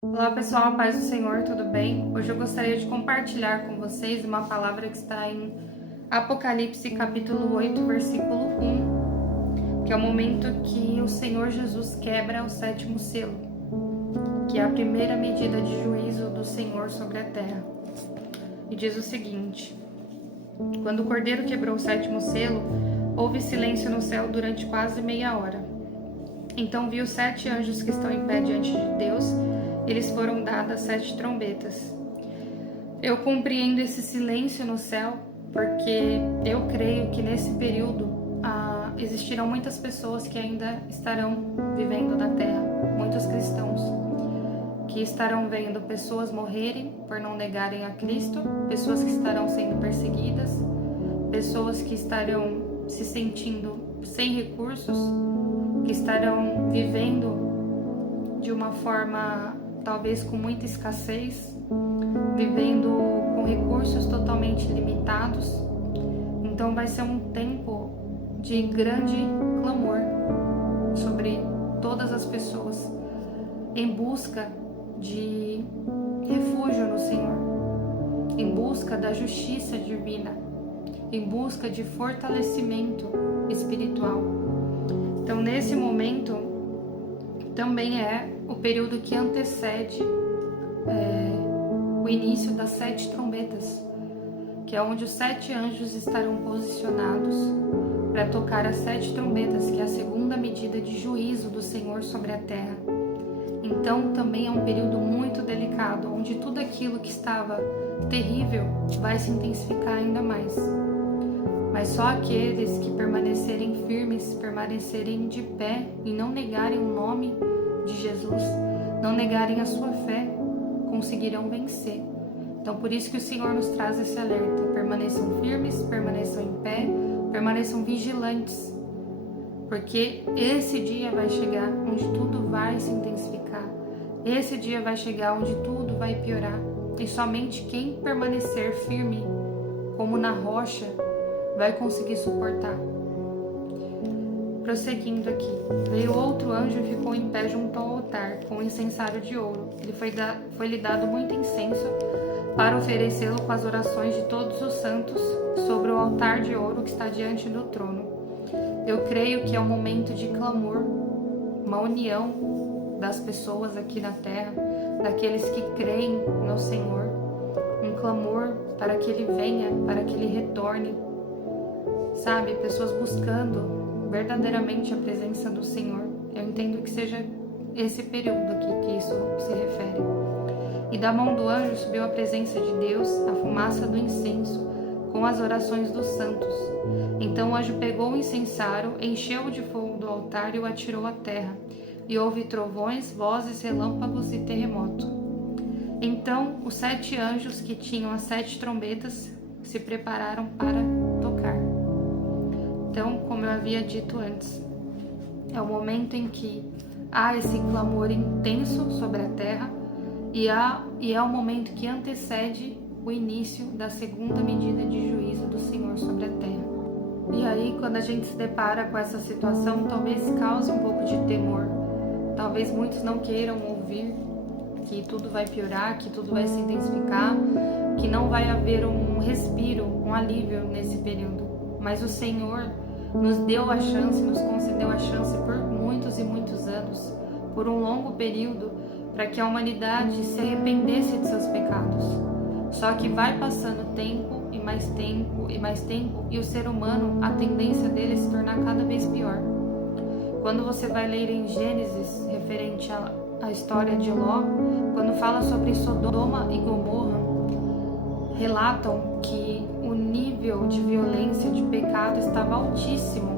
Olá pessoal, paz do Senhor, tudo bem? Hoje eu gostaria de compartilhar com vocês uma palavra que está em Apocalipse capítulo 8, versículo 1, que é o momento que o Senhor Jesus quebra o sétimo selo, que é a primeira medida de juízo do Senhor sobre a terra. E diz o seguinte: quando o Cordeiro quebrou o sétimo selo, houve silêncio no céu durante quase meia hora. Então vi os 7 anjos que estão em pé diante de Deus. Eles foram dadas 7 trombetas. Eu compreendo esse silêncio no céu porque eu creio que nesse período existirão muitas pessoas que ainda estarão vivendo na terra, muitos cristãos, que estarão vendo pessoas morrerem por não negarem a Cristo, pessoas que estarão sendo perseguidas, pessoas que estarão se sentindo sem recursos, que estarão vivendo de uma forma talvez com muita escassez, vivendo com recursos totalmente limitados. Então vai ser um tempo de grande clamor sobre todas as pessoas em busca de refúgio no Senhor, em busca da justiça divina, em busca de fortalecimento espiritual. Então nesse momento também é o período que antecede o início das 7 trombetas, que é onde os 7 anjos estarão posicionados para tocar as 7 trombetas, que é a segunda medida de juízo do Senhor sobre a terra. Então também é um período muito delicado, onde tudo aquilo que estava terrível vai se intensificar ainda mais. Mas só aqueles que permanecerem firmes, permanecerem de pé e não negarem o nome de Jesus, não negarem a sua fé, conseguirão vencer. Então por isso que o Senhor nos traz esse alerta: permaneçam firmes, permaneçam em pé, permaneçam vigilantes, porque esse dia vai chegar onde tudo vai se intensificar, esse dia vai chegar onde tudo vai piorar, e somente quem permanecer firme como na rocha vai conseguir suportar. Prosseguindo aqui, veio outro anjo e ficou em pé junto ao altar, com um incensário de ouro. Foi-lhe dado muito incenso para oferecê-lo com as orações de todos os santos sobre o altar de ouro que está diante do trono. Eu creio que é um momento de clamor, uma união das pessoas aqui na terra, daqueles que creem no Senhor, um clamor para que Ele venha, para que Ele retorne, sabe? Pessoas buscando verdadeiramente a presença do Senhor. Eu entendo que seja esse período aqui que isso se refere. E da mão do anjo subiu a presença de Deus, a fumaça do incenso, com as orações dos santos. Então o anjo pegou o incensário, encheu-o de fogo do altar e o atirou à terra. E houve trovões, vozes, relâmpagos e terremoto. Então os 7 anjos que tinham as 7 trombetas se prepararam para tocar. Então, como eu havia dito antes, é o momento em que há esse clamor intenso sobre a terra e é o momento que antecede o início da segunda medida de juízo do Senhor sobre a terra. E aí, quando a gente se depara com essa situação, talvez cause um pouco de temor, talvez muitos não queiram ouvir que tudo vai piorar, que tudo vai se intensificar, que não vai haver um respiro, um alívio nesse período. Mas o Senhor nos deu a chance, nos concedeu a chance por muitos e muitos anos, por um longo período, para que a humanidade se arrependesse de seus pecados. Só que vai passando tempo e mais tempo e mais tempo, e o ser humano, a tendência dele é se tornar cada vez pior. Quando você vai ler em Gênesis, referente à história de Ló, quando fala sobre Sodoma e Gomorra, relatam que o nível de violência, de pecado estava altíssimo,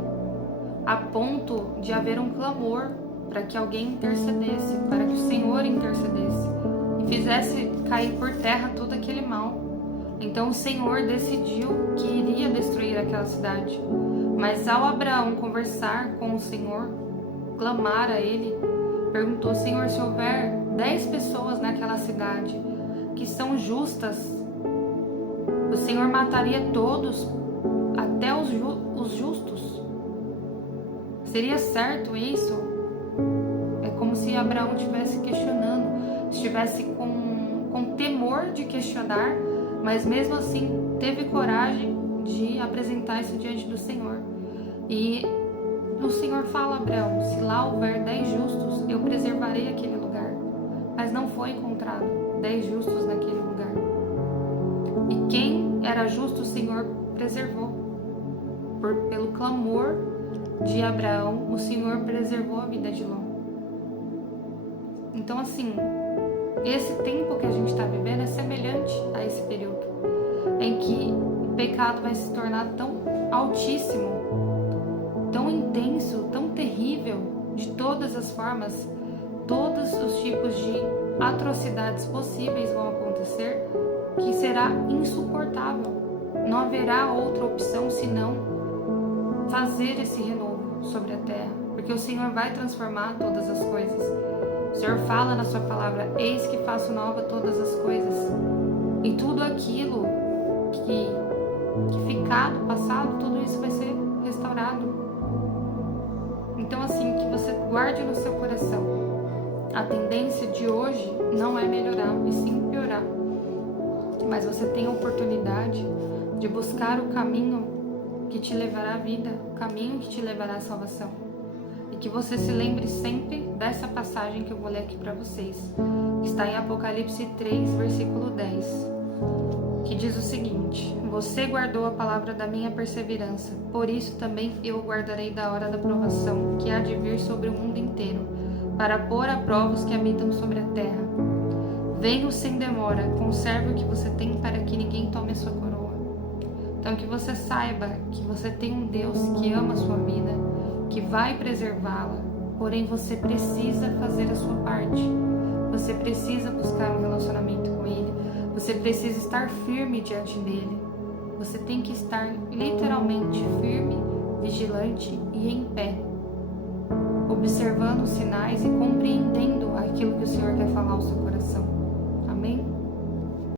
a ponto de haver um clamor para que alguém intercedesse, para que o Senhor intercedesse e fizesse cair por terra todo aquele mal. Então o Senhor decidiu que iria destruir aquela cidade. Mas ao Abraão conversar com o Senhor, clamar a Ele, perguntou: Senhor, se houver 10 pessoas naquela cidade que são justas, o Senhor mataria todos, até os justos? Seria certo isso? É como se Abraão estivesse questionando: estivesse com temor de questionar, mas mesmo assim teve coragem de apresentar isso diante do Senhor. E o Senhor fala a Abraão: se lá houver 10 justos, eu preservarei aquele lugar. Mas não foi encontrado 10 justos naquele lugar. E quem era justo, o Senhor preservou. Pelo clamor de Abraão, o Senhor preservou a vida de Ló. Então, assim, esse tempo que a gente está vivendo é semelhante a esse período, em que o pecado vai se tornar tão altíssimo, tão intenso, tão terrível, de todas as formas, todos os tipos de atrocidades possíveis vão acontecer, que será insuportável. Não haverá outra opção senão fazer esse renovo sobre a terra, porque o Senhor vai transformar todas as coisas. O Senhor fala na sua palavra: eis que faço nova todas as coisas. E tudo aquilo que ficar do passado, tudo isso vai ser restaurado. Então, assim, que você guarde no seu coração: a tendência de hoje não é melhorar, e sim piorar. Mas você tem a oportunidade de buscar o caminho que te levará à vida, o caminho que te levará à salvação. E que você se lembre sempre dessa passagem que eu vou ler aqui para vocês, que está em Apocalipse 3, versículo 10, que diz o seguinte: você guardou a palavra da minha perseverança, por isso também eu o guardarei da hora da provação, que há de vir sobre o mundo inteiro, para pôr à prova os que habitam sobre a terra. Venho sem demora, conserve o que você tem, para que ninguém tome a sua coroa. Então, que você saiba que você tem um Deus que ama a sua vida, que vai preservá-la, porém você precisa fazer a sua parte. Você precisa buscar um relacionamento com Ele, você precisa estar firme diante dele. Você tem que estar literalmente firme, vigilante e em pé, observando os sinais e compreendendo